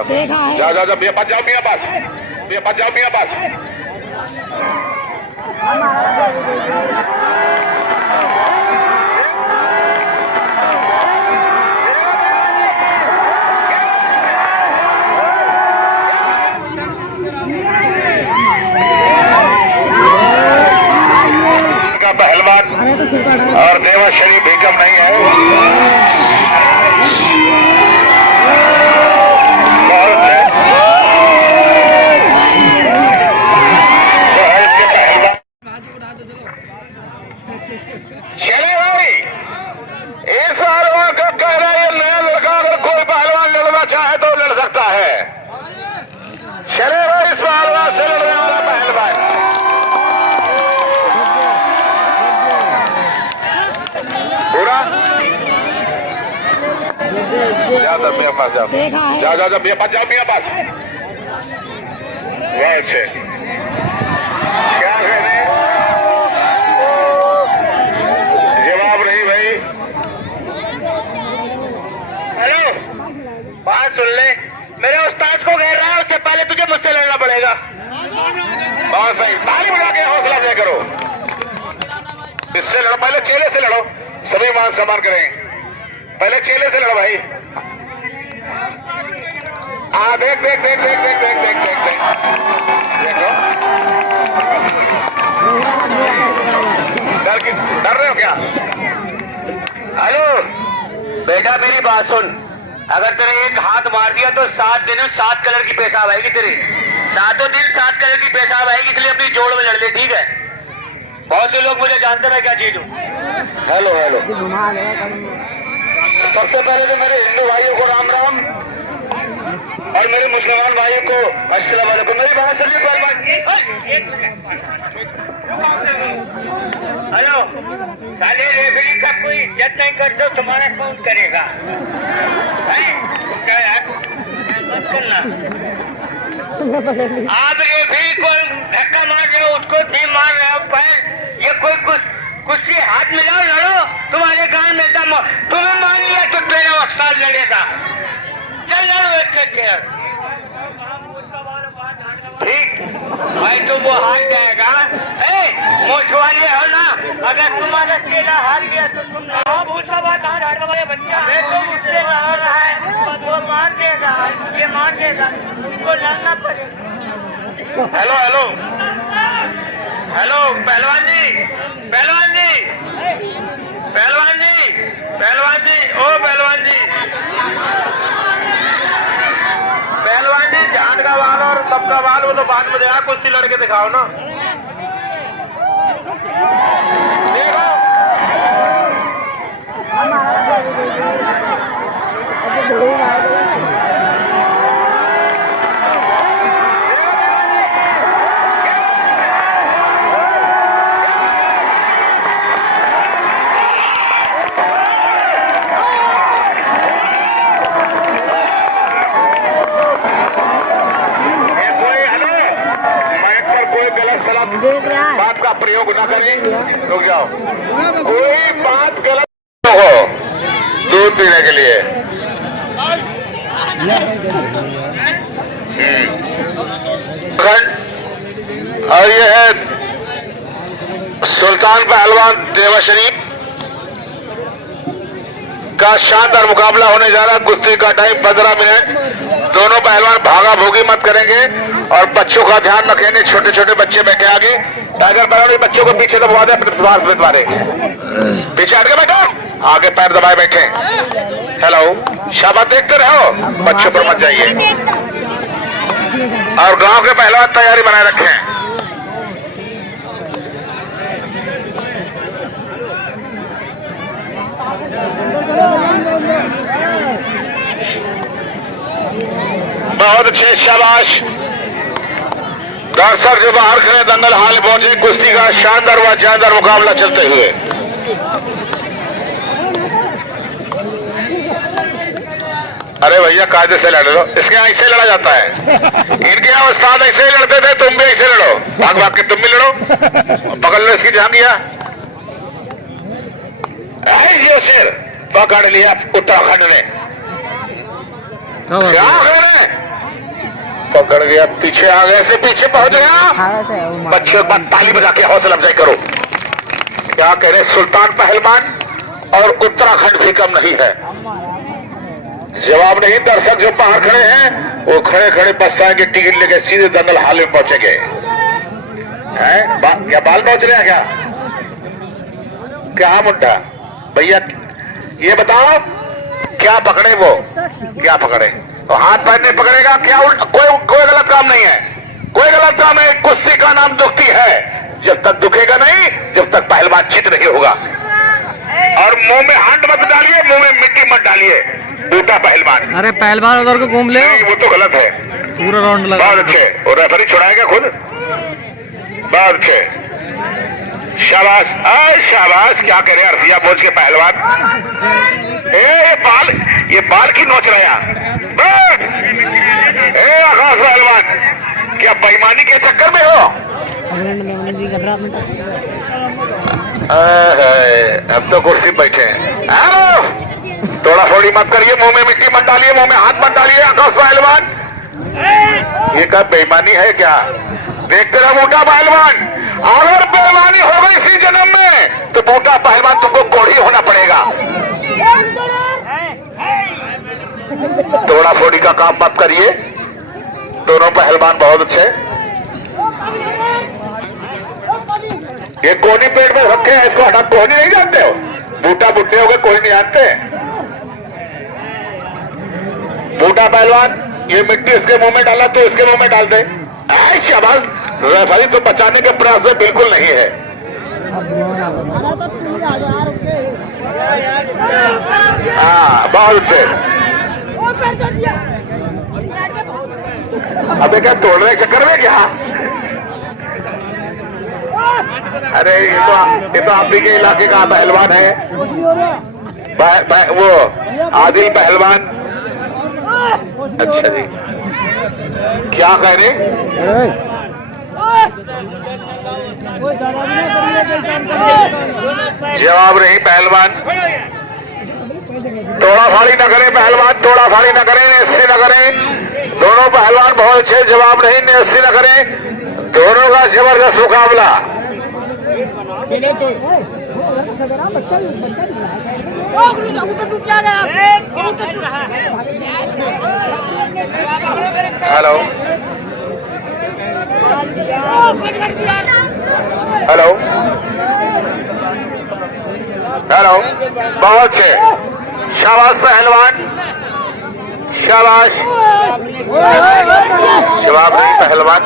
साहब। जाओ जाओ जाओ मियाँ पास जाओ, मियाँ पास, मियाँ पास जाओ, मियाँ पास। पहलवान और देवाश्री बेगम नहीं है। चले भाई, इस पहलवान का कहना है नया लड़का अगर कोई पहलवान लड़ना चाहे तो लड़ सकता है। चले भाई, इस पहलवान से लड़ने वाला पहलवान पूरा ज्यादा मेरे पास जाओ, जाओ जाओ जाओ, मेरे पास जाओ, मेरे पास। वह अच्छे क्या कहने, जवाब नहीं भाई। हेलो, बात सुन ले, मेरे उस्ताद को कह रहा है उससे पहले तुझे मुझसे लड़ना पड़ेगा। बहुत सही, ताली बजा के हौसला दे करो। इससे लड़ो, पहले चेले से लड़ो, सभी मान सम्मान करें। पहले चेले से लड़ो भाई। देख देख देख देख देख देख देख देख देख डर रहे हो क्या? हेलो बेटा, मेरी बात सुन, अगर तेरे एक हाथ मार दिया तो 7 दिन में 7 कलर की पेशाब आएगी तेरी। 7 दिन 7 कलर की पेशाब आएगी, इसलिए अपनी जोड़ में लड़ ले, ठीक है? बहुत से लोग मुझे जानते मैं क्या चीज हूँ। हेलो हेलो, सबसे पहले तो मेरे हिंदू भाइयों को राम राम और मेरे मुसलमान भाइयों को अस्सलाम वालेकुम। मेरी बात सुनिए पहलवान। हेलो साले, रेफरी का कोई इज्जत नहीं करते, तुम्हारा कौन करेगा? क्या यार, आप रेफरी को धक्का मार रहे हो, उसको नहीं मार रहे हो पैर, ये कोई कुछ हाथ मिलाओ, लड़ो। तुम्हारे गांव में तुम्हें मान लिया तो तेरा उस्ताद लड़ेगा। चल लड़ो एक ठीक भाई, तुम वो हार जाएगा। मोछ वाले हो ना, अगर तुम्हारा चेला हार गया तो तुम बच्चा तो मुझसे लड़ रहा है, वो मान देगा, ये मान देगा, तुमको लड़ना पड़ेगा। हेलो हेलो हेलो, पहलवान जी, पहलवान जी, पहलवान जी, पहलवान जी, ओ पहलवान जी, पहलवान जी, जान का बाल और सबका बाल वो तो बाद में देगा, कुश्ती लड़के दिखाओ ना। देखो बात का प्रयोग ना करें, रुक जाओ। कोई बात गलत हो दूध पीने के लिए। और ये है सुल्तान पहलवान देवाश्री का शानदार मुकाबला होने जा रहा है। कुश्ती का टाइम 15 मिनट। दोनों पहलवान भागा भोगी मत करेंगे और बच्चों का ध्यान रखेंगे। छोटे छोटे बच्चे बैठे आगे, टाइगर पहलवान बच्चों को पीछे दबा दे, अपने पास बिठवारे पीछे हट के बैठो, आगे पैर दबाए बैठे। हेलो, शाबाश, देखते रहो, बच्चों पर मत जाइए। और गांव के पहलवान तैयारी बनाए रखें। बहुत अच्छे, शाबाश। दर्शक जो बाहर खड़े दंगल हाल पहुंचे। कुश्ती का शानदार व जानदार मुकाबला चलते हुए। अरे भैया कायदे से लड़ लो, इसके यहाँ ऐसे लड़ा जाता है। इनके यहाँ उस्ताद ऐसे ही लड़ते थे, तुम भी ऐसे लड़ो, भाग भाग के तुम भी लड़ो, पकड़ लो इसकी झांगिया। शेर पकड़ लिया उत्तराखंड ने। क्या करे, पकड़ गया, पीछे आ गया, से पीछे पहुंच गया। बच्चों के बाद ताली बजा के हौसला अफजाई करो। क्या कह रहे, सुल्तान पहलवान और उत्तराखंड भी कम नहीं है। जवाब नहीं। दर्शक जो बाहर खड़े हैं वो खड़े खड़े बस आएंगे, टिकट लेके सीधे दंगल हाल में पहुंचेंगे। क्या बाल पहुंच रहे हैं क्या? क्या मुंडा भैया, ये बताओ क्या पकड़े, वो क्या पकड़े? तो हाथ पैर नहीं पकड़ेगा क्या? कोई गलत काम नहीं है, कोई गलत काम नहीं। कुश्ती का नाम दुखती है, जब तक दुखेगा नहीं, जब तक पहलवान चित नहीं होगा। और मुंह में हाथ मत डालिए, मुंह में मिट्टी मत डालिए, बूटा पहलवान। अरे पहलवान उधर को घूम ले, वो तो गलत है। पूरा राउंड लगा। बहुत अच्छे। और रेफरी छुड़ाएगा खुद। बहुत अच्छे, शाबाश, शाबाश। क्या करे अर्जिया बोझ के पहलवान। ये बाल की नोच रहा आकाश पहलवान, क्या बेईमानी के चक्कर में हो? अब तो कुर्सी बैठे हैं। थोड़ा थोड़ी मत करिए, मुंह में मिट्टी मत डालिए, मुंह में हाथ मत डालिए आकाश पहलवान। ये क्या बेईमानी है क्या? देखते रहो बूटा पहलवान। अगर बेईमानी हो गई इसी जन्म में तो बूटा पहलवान तुमको कोढ़ी होना पड़ेगा। थोड़ा फोड़ी का काम मत करिए। दोनों पहलवान बहुत अच्छे। ये कोहनी पेट में रखे हैं, इसको हटा। कोहनी नहीं जानते हो? बूटा बुड्ढे हो गए, कोई नहीं जानते। बूटा पहलवान, ये मिट्टी इसके मुंह में डाला तो इसके मुंह में डाल दे। शाबाश। रेफरी तो बचाने के प्रयास में बिल्कुल नहीं है। हाँ, बहुत अच्छे। अबे क्या तोड़ने के चक्कर में क्या? अरे ये तो आप ही के इलाके का पहलवान है। वो आदिल पहलवान। अच्छा जी, क्या कह रहे? जवाब नहीं पहलवान। तोड़ा फाड़ी न करे पहलवान, तोड़ा फाड़ी न करे, नेस्सी न करे। दोनों पहलवान बहुत अच्छे। जवाब नहीं, नेस्सी न करे। दोनों का जबरदस्त मुकाबला। हेलो हेलो हेलो, बहुत अच्छे। शाबाश पहलवान, शाबाश। जवाब नहीं पहलवान।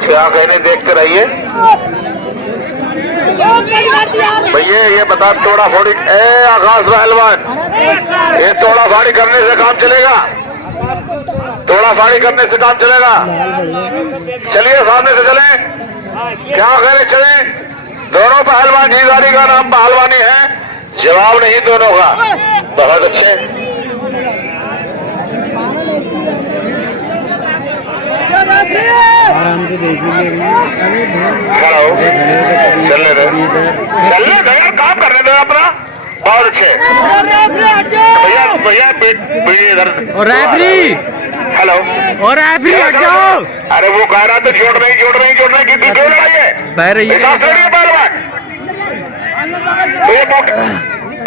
क्या कहने, देखते रहिए भैया। ये बता, तोड़ा फोड़ी आकाश पहलवान, ये तोड़ा फाड़ी करने से काम चलेगा? तोड़ा फाड़ी करने से काम चलेगा? चलिए सामने से चले। क्या कह रहे, चले। दोनों पहलवान, जीदारी का नाम पहलवानी है। जवाब नहीं दोनों का। बहुत अच्छे। हेलो, चलने दो, चलने दो यार, काम करने दो अपना। बहुत अच्छे भैया भैया इधर। और रेफरी, हेलो, और रेफरी हट जाओ। अरे वो कह रहा था जोड़ नहीं की क्यों लड़ाई है? पहलवान।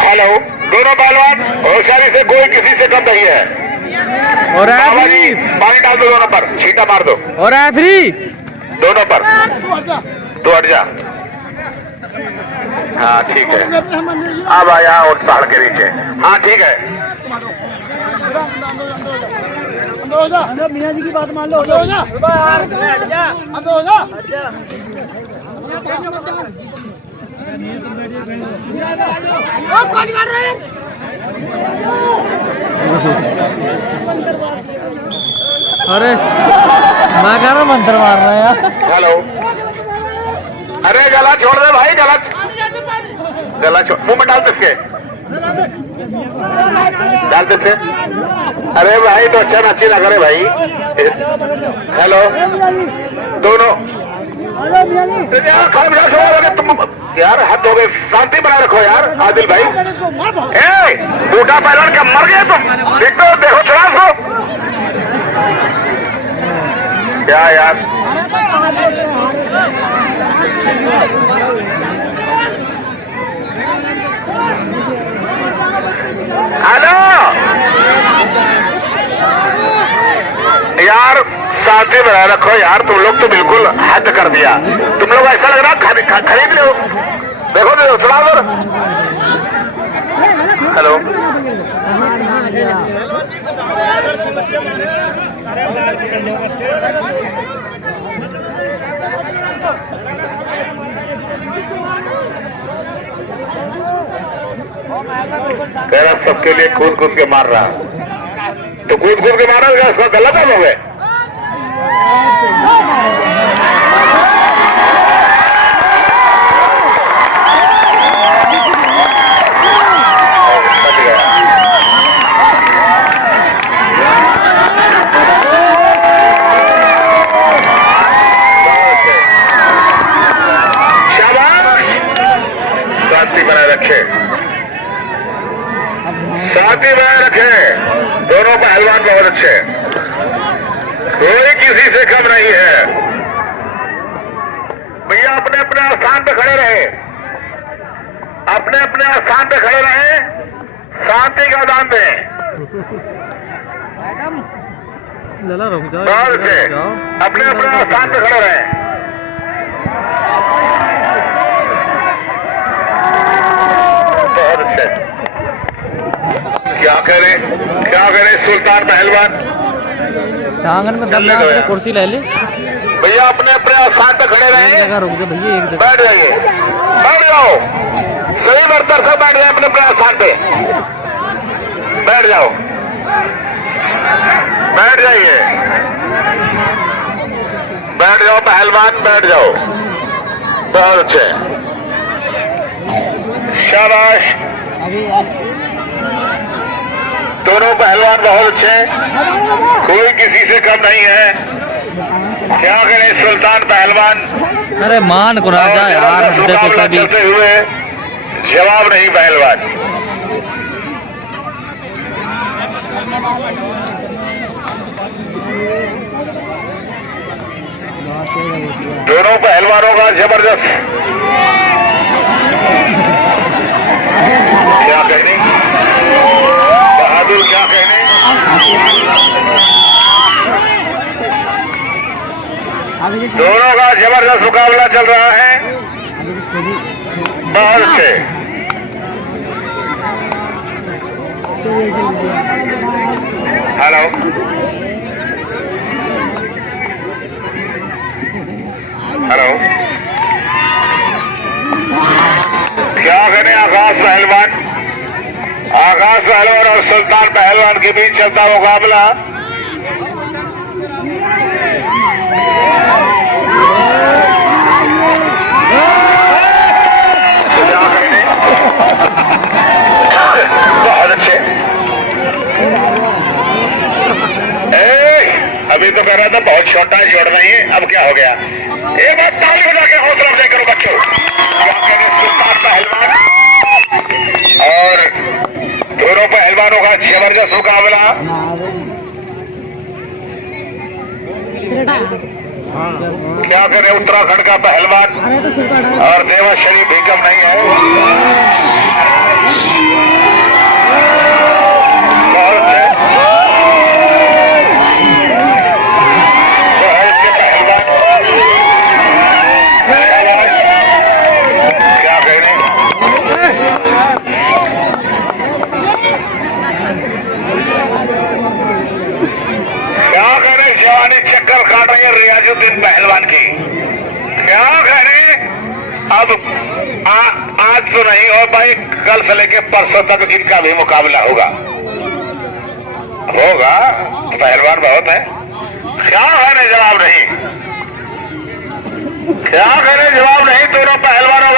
हेलो, दोनों पहलवान होशियारी से, कोई किसी से कम नहीं है। और रेफरी, पानी डाल दो दोनों पर, छींटा मार दो। और रेफरी, दोनों पर। तू हट जा। हाँ ठीक है, अब आया और पहाड़ के नीचे। हाँ ठीक है। मियाँ जी की बात मान लो। हो जा। अंदर हो जा। अरे मैं कह रहा मंत्र मार रहा है यार। हेलो, अरे गला छोड़ दे भाई, गला छोड़, मुंह में डालते इसके, डालते थे। अरे भाई तो अच्छा नाची ना करे भाई। हेलो, दोनों यार तुम यार हद दोगे? शांति बनाए रखो यार आदिल भाई। इसको मार बहुत। ए बूटा पहलवान क्या मर गए तुम? देखो देखो चढ़ा सो क्या यार। हेलो यार शांति बनाए रखो यार। तुम लोग तो बिल्कुल हद कर दिया। तुम लोग ऐसा लग रहा खरीद रहे हो। देखो देखो चला दो। हेलो कह रहा सबके लिए कूद कूद के मार रहा। तो कूद कूद के मारा इसका गलत है लोग। शांति बनाए रखे। दोनों पहलवान बहुत अच्छे, कोई किसी से कम नहीं है। भैया अपने अपने स्थान पे खड़े रहे, अपने अपने स्थान पे खड़े रहे। शांति का दान दें। बहुत अच्छे, अपने अपने स्थान पे खड़े रहे। बहुत अच्छे। क्या करें सुल्तान पहलवान? आंगन में दम लगा, कुर्सी ले ले भैया। अपने अपने स्थान पे खड़े रहे। रुक जा भैया, एक जगह बैठ जाइए, बैठ जाओ। सही बर्तर से बैठ जाए अपने अपने स्थान पे। बैठ जाओ, बैठ जाइए, बैठ जाओ पहलवान, बैठ जाओ। बहुत अच्छे, शाबाश। दोनों पहलवान बहुत अच्छे, कोई किसी से कम नहीं है। क्या करें सुल्तान पहलवान? अरे मान को राजा यार, मुकाबला चलते हुए जवाब नहीं पहलवान। दोनों पहलवानों का जबरदस्त। क्या कहने बहादुर, क्या कहने। दोनों का जबरदस्त मुकाबला चल रहा है। बहुत अच्छे। हेलो हेलो, क्या करें आकाश पहलवान? आकाश पहलवान और सुल्तान पहलवान के बीच चलता मुकाबला। बहुत अच्छे। अभी तो कह रहा था बहुत छोटा है, जोड़ नहीं है। अब क्या हो गया? एक बार ताली बजा के हौसला अफजाई करो बच्चों। क्या करें सुल्तान पहलवान और दोनों पहलवानों का जबरदस्त मुकाबला। क्या करें उत्तराखंड का पहलवान और देवा शरीफ भी कम नहीं है। बहुत अच्छे, बहुत अच्छे पहलवान। क्या कहने जवानी चक्कर काट रही है रियाजुद्दीन पहलवान की। क्या करें अब आज तो नहीं हो भाई, कल से लेके परसों तक जिनका भी मुकाबला होगा पहलवान बहुत है। क्या करें जवाब नहीं, क्या करें जवाब नहीं। दोनों पहलवानों